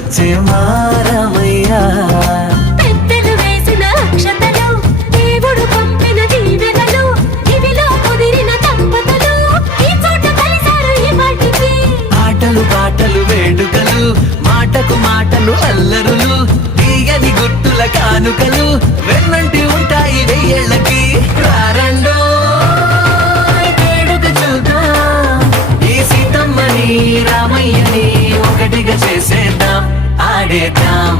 వచ్చే మారమయ్యా. పెద్దలు వేసిన అక్షతలు, దేవుడు పంపిన దీవెనలు, ఇవిలో కుదిరిన దంపతులు ఈ చోట కలిసారు ఈ వాటికి. ఆటలు పాటలు వేడుకలు, మాటకు మాటలు అల్లరులు, తీయని గుర్తుల కానుకలు వెన్నంటి ఉంటాయి వెయ్యేళ్ళకి. రారండో వేడుక చూద్దాం, ఈ సీతమ్మని రామయ్యని ఒకటిగా చేసేద్దాం, ఆడేద్దాం.